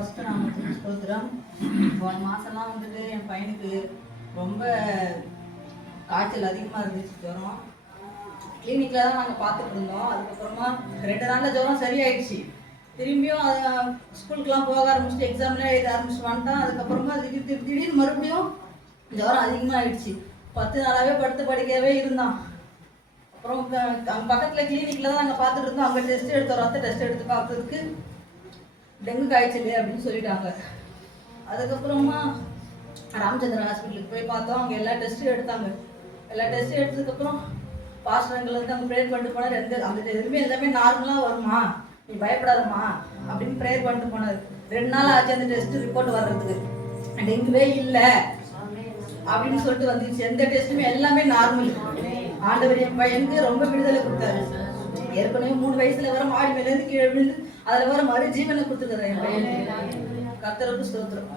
First நாமத்துக்கு ஸ்தோத்திரம். 1 மாசம்லாம் வந்துட்டு என் பையனுக்கு ரொம்ப காய்ச்சல் அதிகமாக இருந்துச்சு, ஜுரம். கிளினிக்கில் தான் நாங்கள் பார்த்துட்டு இருந்தோம். அதுக்கப்புறமா 2 நாளில் ஜுரம் சரியாயிடுச்சு. திரும்பியும் அது ஸ்கூலுக்குலாம் போக ஆரம்பிச்சுட்டு எக்ஸாம்லாம் எழுத ஆரம்பிச்சு வந்துட்டான். அதுக்கப்புறமா திடீர்னு மறுபடியும் ஜுரம் அதிகமாகிடுச்சு. 10 நாளாகவே படுத்து படிக்கவே இருந்தான். அப்புறம் அங்கே பக்கத்தில் கிளினிக்கில் தான் நாங்கள் பார்த்துட்டு இருந்தோம். அங்கே டெஸ்ட் எடுத்தோம், ரத்த டெஸ்ட் எடுத்து பார்த்ததுக்கு டெங்கு காய்ச்சல் அப்படின்னு சொல்லிட்டாங்க. அதுக்கப்புறமா ராமச்சந்திரா ஹாஸ்பிட்டலுக்கு போய் பார்த்தோம். அவங்க எல்லா டெஸ்ட்டும் எடுத்தாங்க. எல்லா டெஸ்ட்டும் எடுத்ததுக்கப்புறம் பாஸ்டர் வந்து அங்கே ப்ரேயர் பண்ணிட்டு போனார். அந்த எதுவுமே எல்லாமே நார்மலாக வருமா, நீ பயப்படாதம்மா அப்படின்னு ப்ரேயர் பண்ணிட்டு போனார். 2 நாள் ஆச்சு அந்த டெஸ்ட் ரிப்போர்ட் வர்றதுக்கு. டெங்குவே இல்லை அப்படின்னு சொல்லிட்டு வந்துச்சு. எந்த டெஸ்ட்டுமே எல்லாமே நார்மல். ஆண்டவர் என் பையனுக்கு ரொம்ப விடுதலை கொடுத்தாரு. ஏற்கனவே 3 வயசுல வர மாடி மேலேருந்து கீழே விழுந்து அதில் வர மறு ஜீவனை கொடுத்துருக்குறேன் என் பையனுக்கு. கர்த்தருக்கு ஸ்தோத்திரம்.